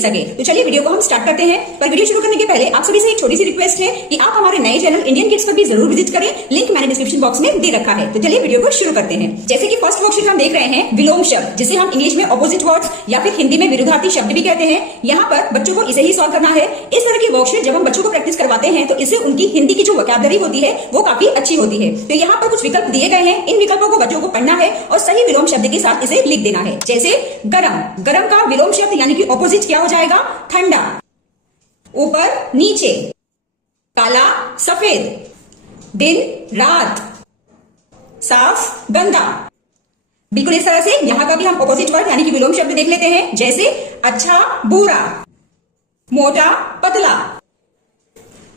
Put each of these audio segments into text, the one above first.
सके। तो चलिए वीडियो को हम स्टार्ट करते हैं। पर वीडियो शुरू करने के पहले आप सभी से एक छोटी सी रिक्वेस्ट है कि आप हमारे नए चैनल इंडियन किड्स पर भी जरूर विजिट करें। लिंक मैंने डिस्क्रिप्शन बॉक्स में दे रखा है। तो चलिए वीडियो को शुरू करते हैं। जैसे कि फर्स्ट वर्कशीट हम देख रहे हैं विलोम शब्द, जिसे हम इंग्लिश में ऑपोजिट वर्ड्स या फिर हिंदी में विरुद्धार्थी शब्द भी कहते हैं। यहाँ पर बच्चों को इसे ही सॉल्व करना है। इस तरह की वर्कशीट जब हम बच्चों को प्रैक्टिस करवाते हैं तो इससे उनकी हिंदी की जो वोकैबुलरी होती है वो काफी अच्छी होती है। तो यहाँ पर कुछ विकल्प दिए गए हैं, इन विकल्पों को बच्चों को पढ़ना है और सही विलोम शब्द के साथ इसे लिख देना है। जैसे गरम, गरम का विलोम शब्द यानी कि ऑपोजिट क्या हो जाएगा? ठंडा। ऊपर नीचे, काला सफेद, दिन रात, साफ गंदा। बिल्कुल इस तरह से यहाँ का भी हम ऑपोजिट वर्ड यानी कि विलोम शब्द देख लेते हैं। जैसे अच्छा बुरा, मोटा पतला,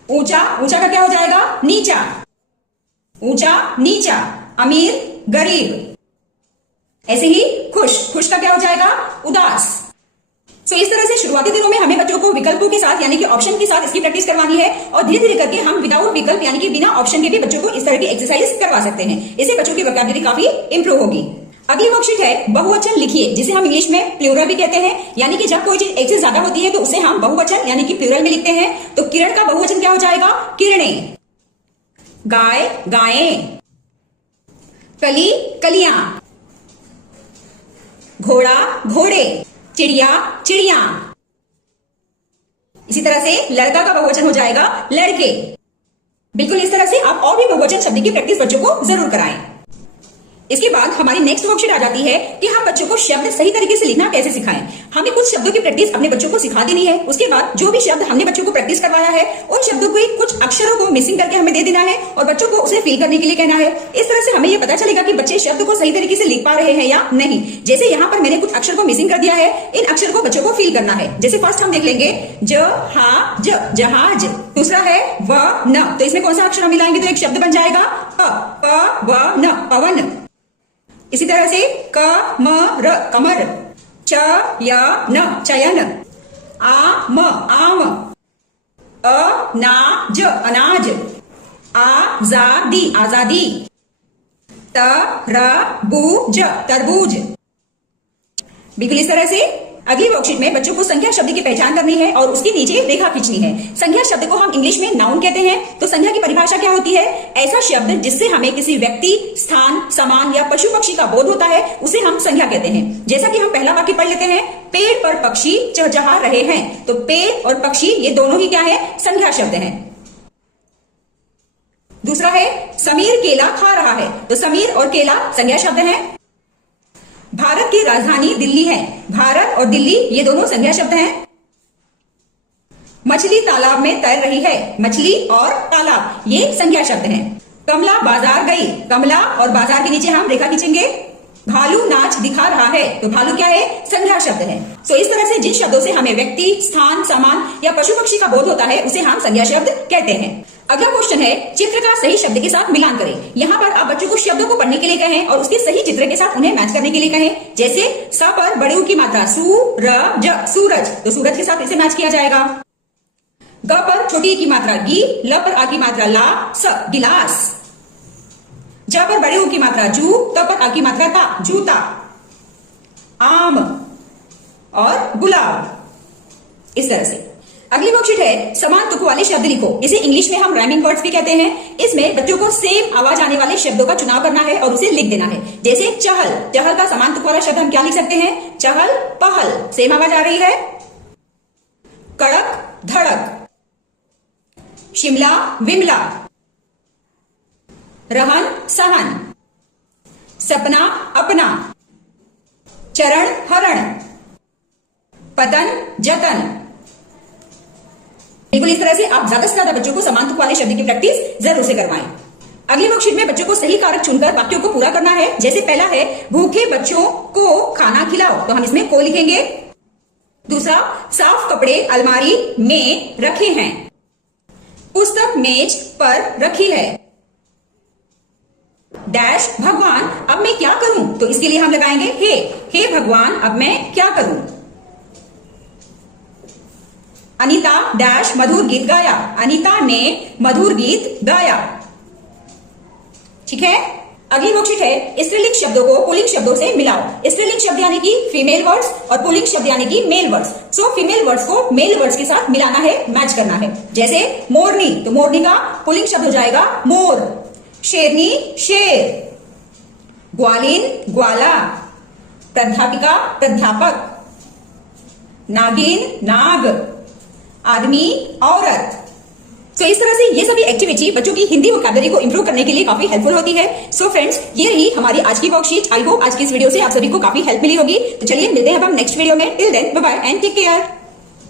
ऊंचा, ऊंचा का क्या हो जाएगा? नीचा, ऊंचा नीचा, अमीर गरीब। ऐसे ही खुश, खुश का क्या हो जाएगा? उदास। तो इस तरह से शुरुआती दिनों में हमें बच्चों को विकल्पों के साथ यानी कि ऑप्शन के साथ इसकी प्रैक्टिस करवानी है और धीरे धीरे करके हम विदाउट विकल्प यानी कि बिना ऑप्शन के भी बच्चों को इस तरह की एक्सरसाइज करवा सकते हैं। इससे बच्चों की वोकैबुलरी काफी इंप्रूव होगी। अगली वर्कशीट है बहुवचन लिखिए, जिसे हम इंग्लिश में प्लूरल भी कहते हैं। यानी कि जब कोई चीज एक से ज्यादा होती है तो उसे हम बहुवचन यानी कि प्लूरल में लिखते हैं। तो किरण का बहुवचन क्या हो जाएगा? किरणें। गाय गायें, कली कलियां, घोड़ा घोड़े, चिड़िया चिड़िया। इसी तरह से लड़का का बहुवचन हो जाएगा लड़के। बिल्कुल इस तरह से आप और भी बहुवचन शब्द की प्रैक्टिस बच्चों को जरूर कराएं। इसके बाद हमारी नेक्स्ट वर्कशीट आ जाती है कि हम बच्चों को शब्द सही तरीके से लिखना कैसे सिखाएं। हमें कुछ शब्दों की प्रैक्टिस अपने बच्चों को सिखा देनी है। उसके बाद जो भी शब्द हमने बच्चों को प्रैक्टिस करवाया है उन शब्दों के कुछ अक्षरों को मिसिंग करके हमें दे देना है और बच्चों को उसे फिल करने के लिए कहना है। इस तरह से हमें यह पता चलेगा कि बच्चे शब्द को सही तरीके से लिख पा रहे हैं या नहीं। जैसे यहाँ पर मैंने कुछ अक्षर को मिसिंग कर दिया है, इन अक्षर को बच्चों को फिल करना है। जैसे फर्स्ट हम देख लेंगे ज हा ज, जहाज। दूसरा है व न, तो इसमें कौन सा अक्षर हम मिलाएंगे तो एक शब्द बन जाएगा प व न, पवन। इसी तरह से क म र, कमर। च य न, चयन। आ म, आम। अ ना ज, अनाज। आजादी, आजादी। त र बू ज, तरबूज। बिल्कुल इस तरह से अगली वर्कशीट में बच्चों को संख्या शब्द की पहचान करनी है और उसके नीचे रेखा खींचनी है। संख्या शब्द को हम इंग्लिश में नाउन कहते हैं। तो संख्या की परिभाषा क्या होती है? ऐसा शब्द जिससे हमें किसी व्यक्ति, स्थान, सामान या पशु पक्षी का बोध होता है उसे हम संख्या कहते हैं। जैसा कि हम पहला वाक्य पढ़ लेते हैं, पेड़ पर पक्षी चहचहा रहे हैं। तो पेड़ और पक्षी ये दोनों ही क्या है? संख्या शब्द हैं। दूसरा है समीर केला खा रहा है। तो समीर और केला संज्ञा शब्द है। भारत की राजधानी दिल्ली है। भारत और दिल्ली ये दोनों संज्ञा शब्द हैं। मछली तालाब में तैर रही है। मछली और तालाब ये संज्ञा शब्द हैं। कमला बाजार गई। कमला और बाजार के नीचे हम रेखा खींचेंगे। भालू नाच दिखा रहा है। तो भालू क्या है? संज्ञा शब्द है। तो इस तरह से जिन शब्दों से हमें व्यक्ति, स्थान, सामान या पशु पक्षी का बोध होता है उसे हम संज्ञा शब्द कहते हैं। अगला क्वेश्चन है चित्र का सही शब्द के साथ मिलान करें। यहाँ पर आप बच्चों को शब्दों को पढ़ने के लिए कहें और उसके सही चित्र के साथ उन्हें मैच करने के लिए कहें। जैसे स पर बड़े ऊ की मात्रा सूरज, सूरज, तो सूरज के साथ इसे मैच किया जाएगा। ग पर छोटी की मात्रा गी, ल पर आ की मात्रा ला, स गिलास। ज पर बड़े ऊ की मात्रा जू, त पर आ की मात्रा ता, जूता। आम और गुलाब। इस तरह से अगली वर्कशीट है समान तुक वाले शब्द लिखो। इसे इंग्लिश में हम राइमिंग वर्ड्स भी कहते हैं। इसमें बच्चों को सेम आवाज आने वाले शब्दों का चुनाव करना है और उसे लिख देना है। जैसे चहल, चहल का समान तुक वाला शब्द हम क्या लिख सकते हैं? चहल पहल, सेम आवाज आ रही है। कड़क धड़क। शिमला विमला। रहन सहन। सपना अपना। चरण हरण। पतन जतन। बिल्कुल इस तरह से आप ज्यादा से ज्यादा बच्चों को समान तुक वाले शब्द की प्रैक्टिस जरूर से करवाएं। अगली वर्कशीट में बच्चों को सही कारक चुनकर वाक्यों को पूरा करना है। जैसे पहला है भूखे बच्चों को खाना खिलाओ। तो हम इसमें को लिखेंगे। दूसरा साफ कपड़े अलमारी में रखे हैं। पुस्तक मेज पर रखी है। डैश भगवान अब मैं क्या करूं? तो इसके लिए हम लगाएंगे हे भगवान अब मैं क्या करूं। अनीता डैश मधुर गीत गाया। अनीता ने मधुर गीत गाया। ठीक है। अगली वर्कशीट है स्त्रीलिंग शब्दों को पुल्लिंग शब्दों से मिलाओ। स्त्रीलिंग शब्द यानी कि फीमेल वर्ड्स और पुल्लिंग शब्द यानी कि male words. So female words को मेल वर्ड्स के साथ मिलाना है, मैच करना है। जैसे मोरनी, तो मोरनी का पुल्लिंग शब्द हो जाएगा मोर। शेरनी शेर, ग्वालिन ग्वाला, प्राध्यापिका प्राध्यापक, नागिन नाग, आदमी औरत। तो इस तरह से ये सभी एक्टिविटी बच्चों की हिंदी वोकैबुलरी को इंप्रूव करने के लिए काफी हेल्पफुल होती है। सो फ्रेंड्स, ये रही हमारी आज की वर्कशीट। आई होप आज की इस वीडियो से आप सभी को काफी हेल्प मिली होगी। तो चलिए मिलते हैं अब हम नेक्स्ट वीडियो में। Till then bye bye and take care.